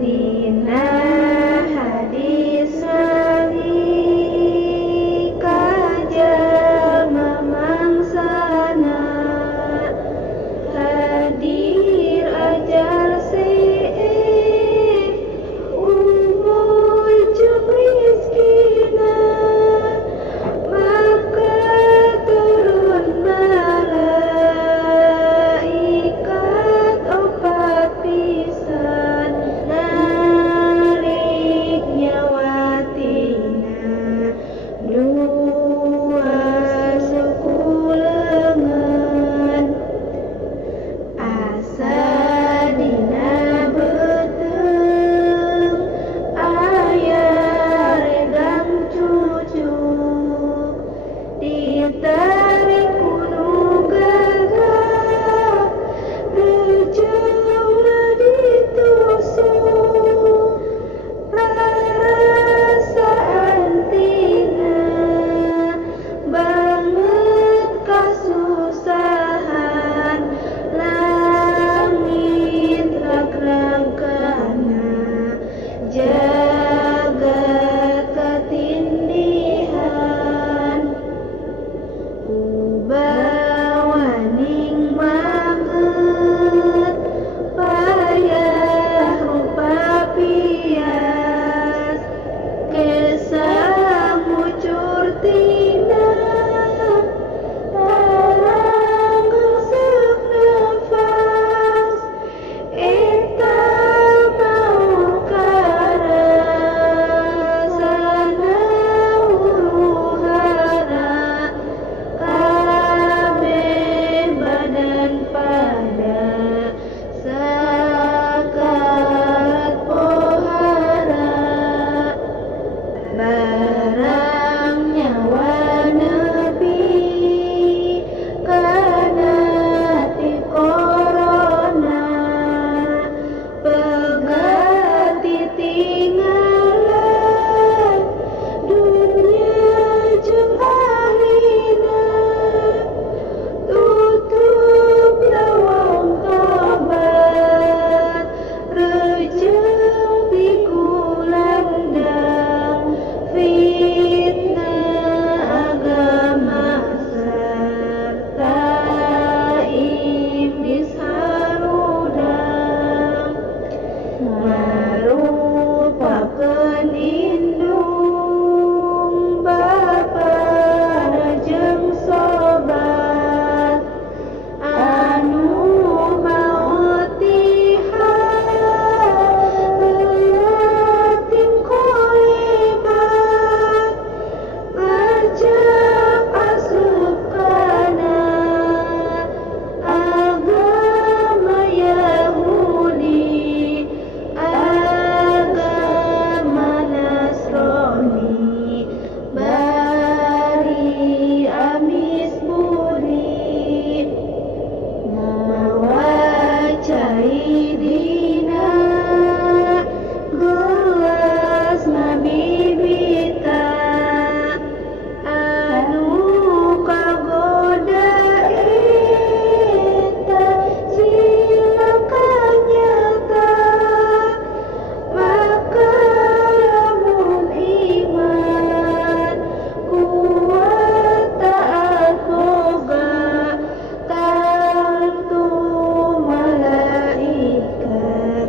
Dina hadis Nabi kajal mamangsana hadir ajal seif umur jeung rizkina maka turun malaikat opat pisan narik nyawatina dua suku lengan asa dina beteng aya regang cucuk ditarik kudu gagah rejeungna ditusuk perasaan tina banget kasusahan langit ragragana jagat katindihan ubawaning maget payah rupa pias kesah mucur tina tarang ngeuseup nafas eta mau karasana huru-hara kabeh badan pada sakarat pohara barang nyawa nepi kana ti corona pegat ditinggalan dunia jeung ahlina tutup lawang tobat rejeung pikulandang fitnah agama sarta iblis harudang marupakeun indung bapana jeung sobat anu maot yatim kolebat ngajak asup kana agama Yahudi agama Nasrani bari amis budi mawacai dina gelas mabibita anu kagoda eta cilaka nyata maka lamun iman kuat taat boga tantu malaikat